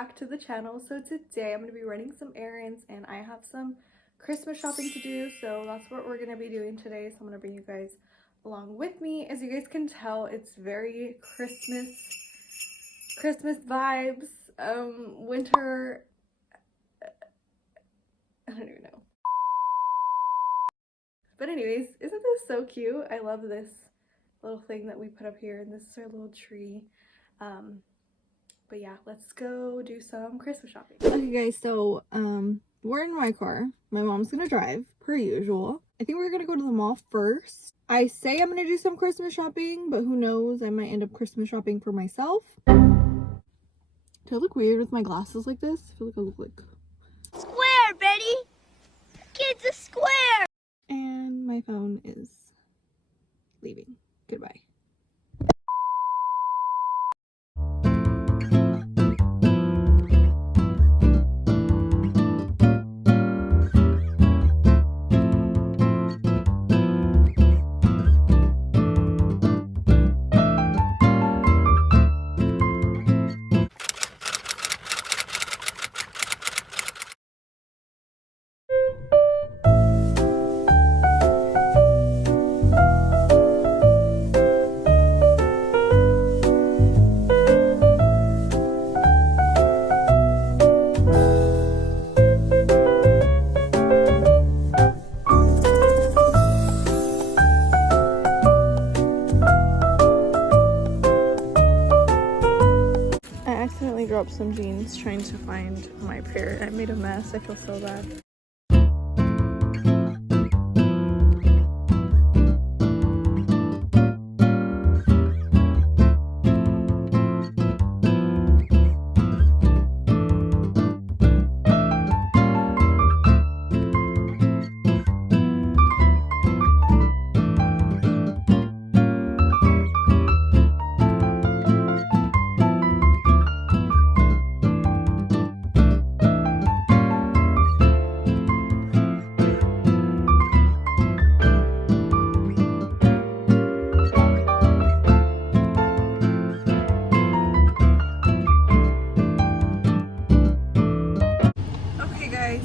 back to the channel. So today I'm going to be running some errands and I have some Christmas shopping to do, so that's what we're going to be doing today. So I'm going to bring you guys along with me. As you guys can tell, it's very Christmas vibes, winter, I don't even know. But anyways, isn't this so cute? I love this little thing that we put up here, and this is our little tree. But yeah, let's go do some Christmas shopping. Okay guys, so we're in my car. My mom's gonna drive per usual. I think we're gonna go to the mall first. I say I'm gonna do some Christmas shopping, but who knows, I might end up Christmas shopping for myself. Do I look weird with my glasses like this? I feel like I look like square, Betty. Kids a square. And my phone is leaving. Goodbye. Dropped some jeans trying to find my pair. I made a mess. I feel so bad.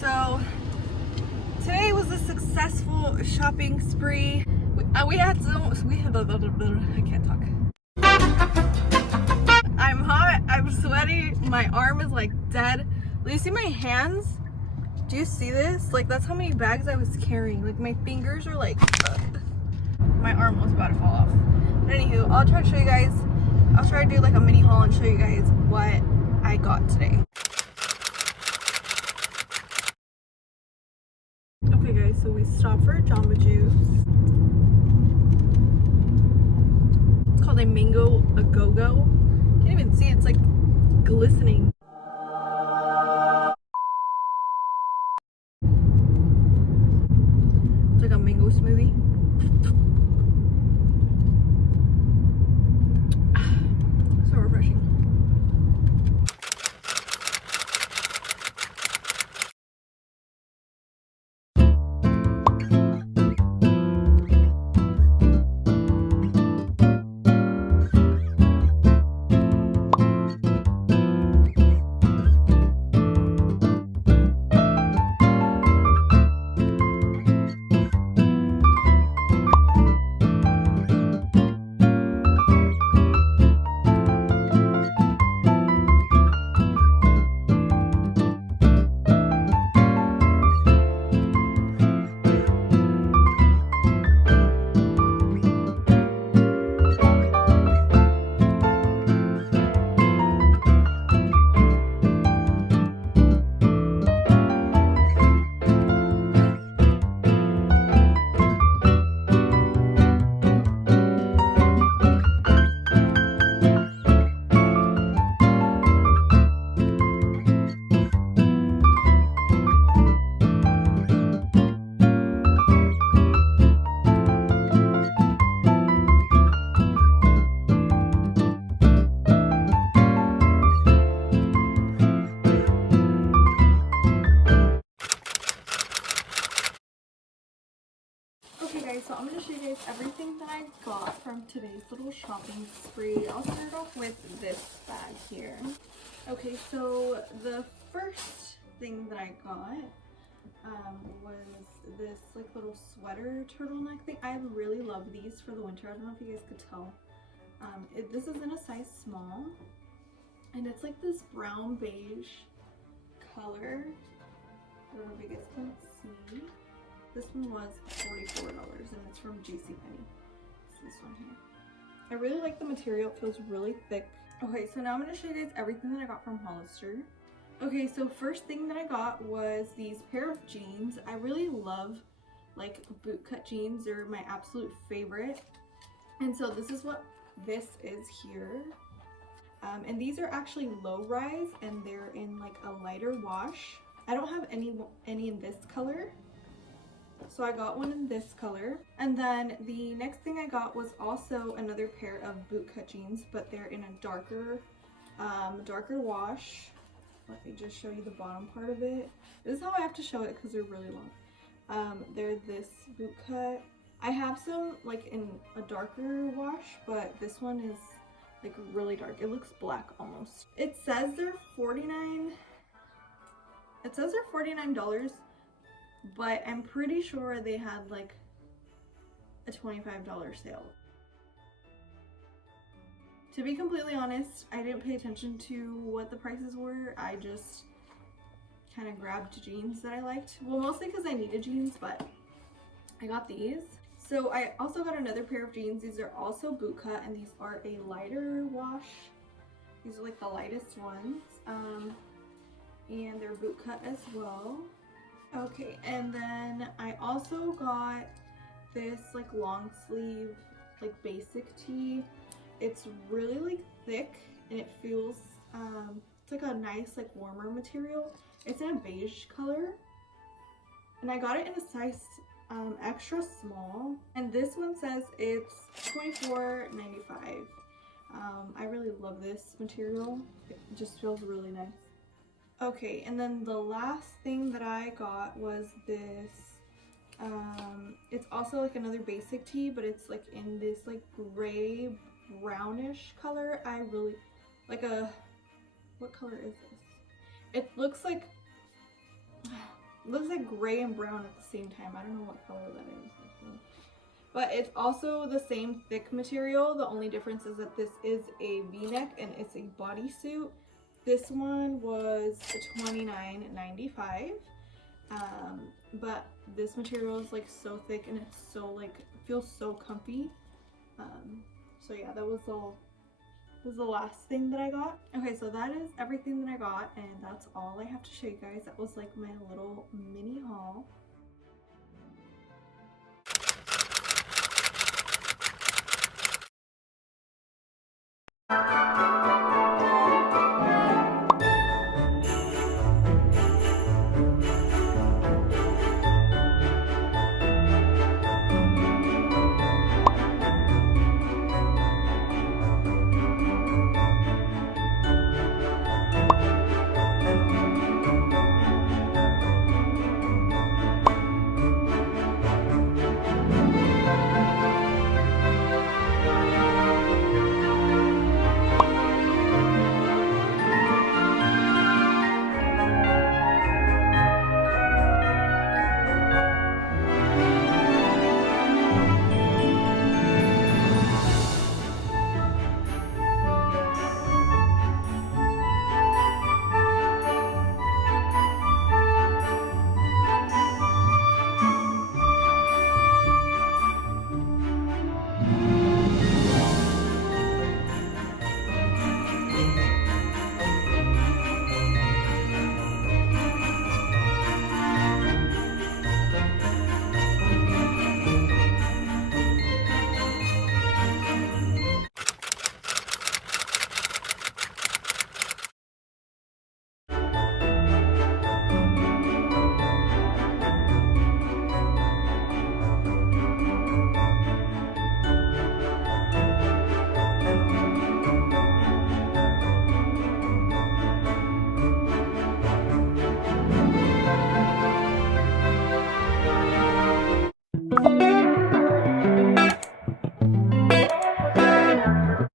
So today was a successful shopping spree. I can't talk. I'm hot, I'm sweaty, my arm is like dead. Do you see my hands? Do you see this? Like, that's how many bags I was carrying. Like, my fingers are like, my arm was about to fall off. But anywho, I'll try to show you guys, I'll try to do like a mini haul and show you guys what I got today. Okay guys, so we stopped for a Jamba Juice. It's called a Mango a Go-Go. Can't even see, it's like glistening. It's like a mango smoothie. So refreshing. So I'm going to show you guys everything that I got from today's little shopping spree. I'll start off with this bag here. Okay, so the first thing that I got was this like little sweater turtleneck thing. I really love these for the winter. I don't know if you guys could tell. This is in a size small, and it's like this brown beige color. I don't know if you guys can see. This one was $44 and it's from JCPenney. It's this one here. I really like the material. It feels really thick. Okay, so now I'm going to show you guys everything that I got from Hollister. Okay, so first thing that I got was these pair of jeans. I really love like bootcut jeans. They're my absolute favorite. And so this is what this is here. And these are actually low rise and they're in like a lighter wash. I don't have any in this color. So I got one in this color. And then the next thing I got was also another pair of bootcut jeans, but they're in a darker wash. Let me just show you the bottom part of it. This is how I have to show it because they're really long. They're this bootcut. I have some like in a darker wash, but this one is like really dark. It looks black almost. It says they're $49. It says they're $49, but I'm pretty sure they had like a $25 sale. To be completely honest, I didn't pay attention to what the prices were. I just kind of grabbed jeans that I liked. Well, mostly because I needed jeans, but I got these. So I also got another pair of jeans. These are also bootcut and these are a lighter wash. These are like the lightest ones. And they're bootcut as well. Okay, and then I also got this like long sleeve like basic tee. It's really like thick and it feels it's like a nice like warmer material. It's in a beige color and I got it in a size extra small, and this one says it's $24.95. I really love this material. It just feels really nice. Okay, and then the last thing that I got was this it's also like another basic tee, but it's like in this like gray brownish color. I really like what color is this? It looks like gray and brown at the same time. I don't know what color that is actually. But it's also the same thick material. The only difference is that this is a v-neck and it's a bodysuit. This one was $29.95. But this material is like so thick and it's so like, it feels so comfy. So yeah, that was the last thing that I got. Okay, so that is everything that I got, and that's all I have to show you guys. That was like my little mini haul.